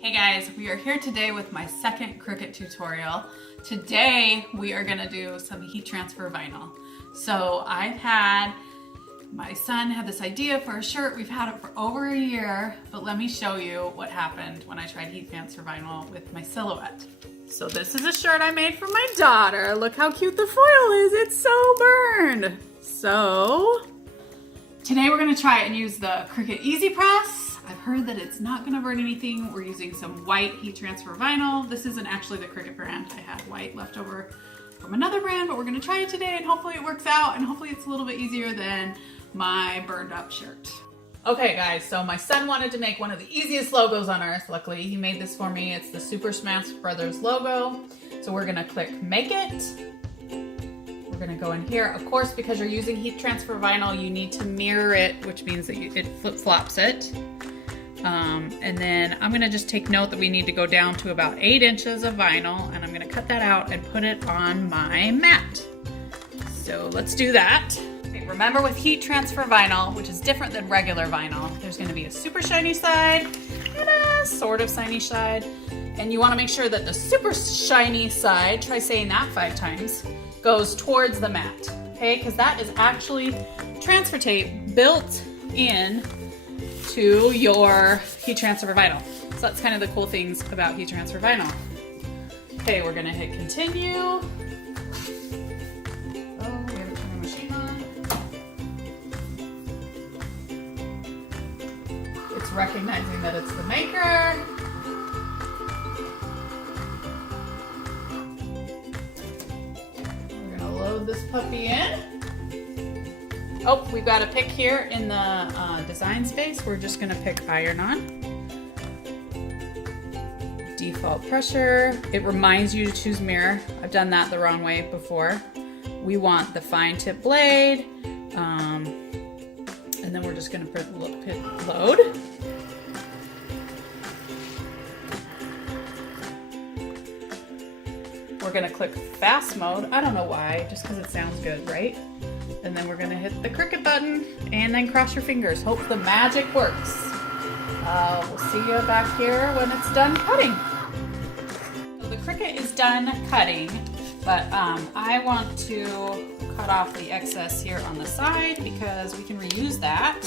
Hey guys, we are here today with my second Cricut tutorial. Today we are gonna do some heat transfer vinyl. So my son had this idea for a shirt. We've had it for over a year, but let me show you what happened when I tried heat transfer vinyl with my silhouette. So this is a shirt I made for my daughter. Look how cute the foil is. It's so burned. So today we're gonna try it and use the Cricut Easy Press. I've heard that it's not gonna burn anything. We're using some white heat transfer vinyl. This isn't actually the Cricut brand. I had white left over from another brand, but we're gonna try it today and hopefully it works out and hopefully it's a little bit easier than my burned up shirt. Okay guys, so my son wanted to make one of the easiest logos on earth. Luckily, he made this for me. It's the Super Smash Brothers logo. So we're gonna click Make It. We're gonna go in here. Of course, because you're using heat transfer vinyl, you need to mirror it, which means that it flip-flops it. And then I'm gonna just take note that we need to go down to about 8 inches of vinyl, and I'm gonna cut that out and put it on my mat. So let's do that. Okay, remember with heat transfer vinyl, which is different than regular vinyl, there's gonna be a super shiny side and a sort of shiny side. And you wanna make sure that the super shiny side, try saying that 5 times, goes towards the mat, okay? Because that is actually transfer tape built in to your heat transfer vinyl. So that's kind of the cool things about heat transfer vinyl. Okay, we're gonna hit continue. Oh, we haven't turned the machine on. It's recognizing that it's the maker. We're gonna load this puppy in. Oh, we've got a pick here in the design space. We're just gonna pick iron on. Default pressure. It reminds you to choose mirror. I've done that the wrong way before. We want the fine tip blade. And then we're just gonna put load. We're gonna click fast mode. I don't know why, just because it sounds good, right? And then we're gonna hit the Cricut button and then cross your fingers. Hope the magic works. We'll see you back here when it's done cutting. So the Cricut is done cutting, but I want to cut off the excess here on the side because we can reuse that.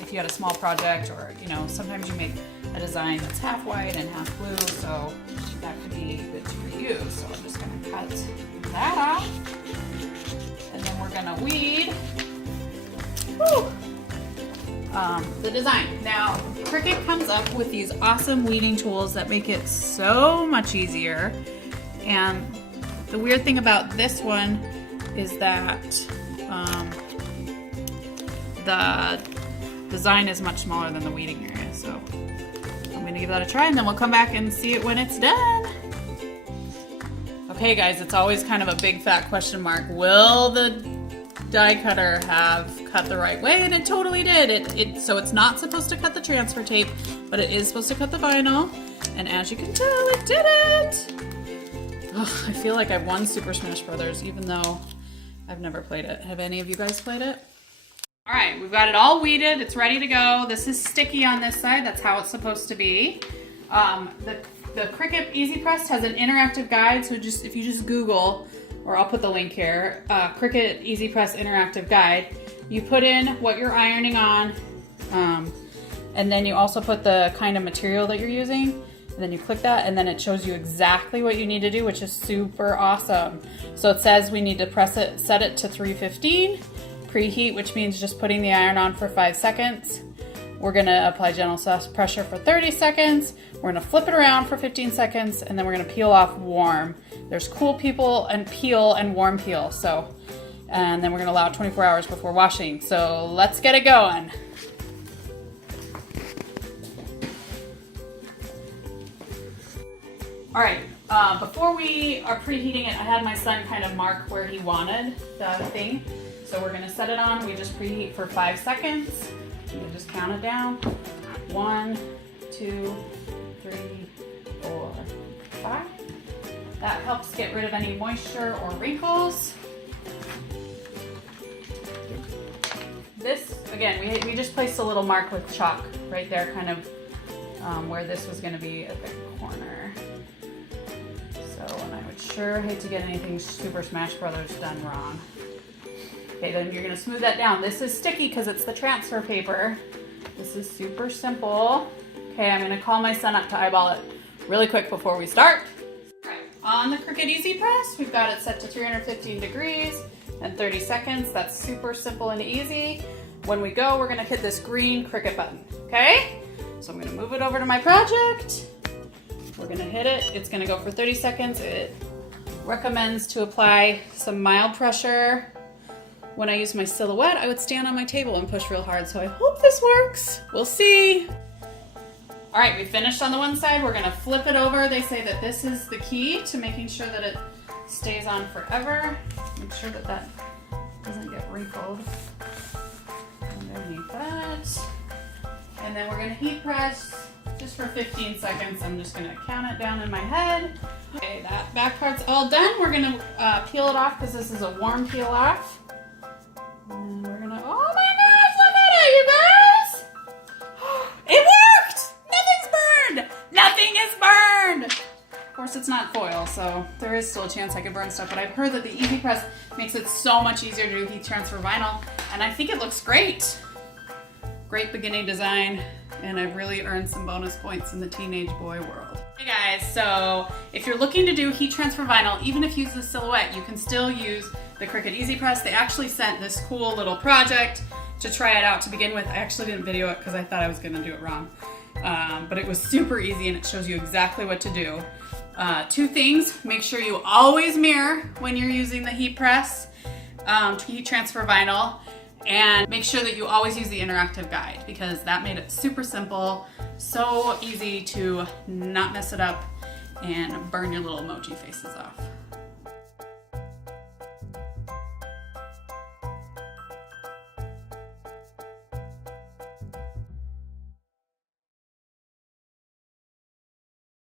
If you had a small project or, you know, sometimes you make a design that's half white and half blue, so that could be good to reuse. So I'm just gonna cut that off. And then we're gonna weed the design. Now, Cricut comes up with these awesome weeding tools that make it so much easier. And the weird thing about this one is that the design is much smaller than the weeding area. So I'm gonna give that a try and then we'll come back and see it when it's done. Okay guys, it's always kind of a big fat question mark. Will the die cutter have cut the right way? And it totally did. So it's not supposed to cut the transfer tape, but it is supposed to cut the vinyl. And as you can tell, it did it. Oh, I feel like I've won Super Smash Brothers, even though I've never played it. Have any of you guys played it? All right, we've got it all weeded. It's ready to go. This is sticky on this side. That's how it's supposed to be. The Cricut Easy Press has an interactive guide, so if you just Google, or I'll put the link here, Cricut Easy Press interactive guide, you put in what you're ironing on, and then you also put the kind of material that you're using, and then you click that, and then it shows you exactly what you need to do, which is super awesome. So it says we need to set it to 315, preheat, which means just putting the iron on for 5 seconds. We're gonna apply gentle pressure for 30 seconds. We're gonna flip it around for 15 seconds, and then we're gonna peel off warm. There's cool peel and peel and warm peel. And then we're gonna allow 24 hours before washing. So let's get it going. All right, before we are preheating it, I had my son kind of mark where he wanted the thing. So we're gonna set it on. We just preheat for 5 seconds. You can just count it down. 1, 2, 3, 4, 5. That helps get rid of any moisture or wrinkles. This, again, we just placed a little mark with chalk right there, kind of where this was gonna be at the corner. So, and I would sure hate to get anything Super Smash Brothers done wrong. Okay, then you're gonna smooth that down. This is sticky because it's the transfer paper. This is super simple. Okay, I'm gonna call my son up to eyeball it really quick before we start. All right, on the Cricut Easy Press, we've got it set to 315 degrees and 30 seconds. That's super simple and easy. When we go, we're gonna hit this green Cricut button, okay? So I'm gonna move it over to my project. We're gonna hit it. It's gonna go for 30 seconds. It recommends to apply some mild pressure. When I use my silhouette, I would stand on my table and push real hard. So I hope this works. We'll see. All right, we finished on the one side. We're gonna flip it over. They say that this is the key to making sure that it stays on forever. Make sure that that doesn't get wrinkled underneath that. And then we're gonna heat press just for 15 seconds. I'm just gonna count it down in my head. Okay, that back part's all done. We're gonna peel it off because this is a warm peel off. And we're gonna, oh my gosh, look at it, you guys! It worked! Nothing's burned! Nothing is burned! Of course, it's not foil, so there is still a chance I could burn stuff, but I've heard that the Easy Press makes it so much easier to do heat transfer vinyl, and I think it looks great. Great beginning design, and I've really earned some bonus points in the teenage boy world. Hey guys, so if you're looking to do heat transfer vinyl, even if you use the silhouette, you can still use the Cricut Easy Press. They actually sent this cool little project to try it out to begin with. I actually didn't video it because I thought I was gonna do it wrong. But it was super easy and it shows you exactly what to do. Two things, make sure you always mirror when you're using the heat press to heat transfer vinyl. And make sure that you always use the interactive guide because that made it super simple, so easy to not mess it up and burn your little emoji faces off.